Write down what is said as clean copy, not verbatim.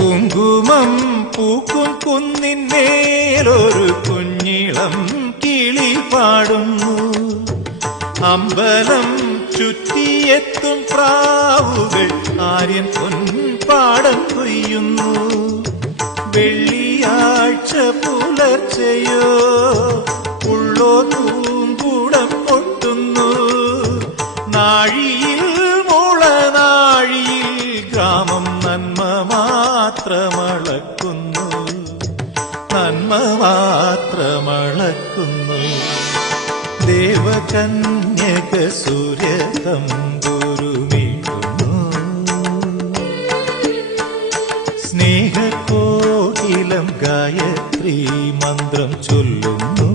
കുങ്കുമം പൂക്കും കുന്നിന്മേലൊരു കുഞ്ഞിളം കിളി പാടുന്നു. അമ്പലം ചുറ്റിയെത്തും പ്രാവുകൾ ആര്യൻ പൊൻപാടം കൊയ്യുന്നു. വെള്ളിയാഴ്ച പുലർച്ചയോ ഉള്ളോ തൂങ്കൂടം കൊട്ടുന്നു. നാഴിയിൽ മുളനാഴിയിൽ ഗ്രാമം നന്മ മാത്രമളക്കുന്നു, നന്മ മാത്രമളക്കുന്നു. ദേവകന്യക സൂര്യ തമ്പുരുമീട്ടുന്നു. സ്നേഹകോകിലം ഗായത്രി മന്ത്രം ചൊല്ലുന്നു.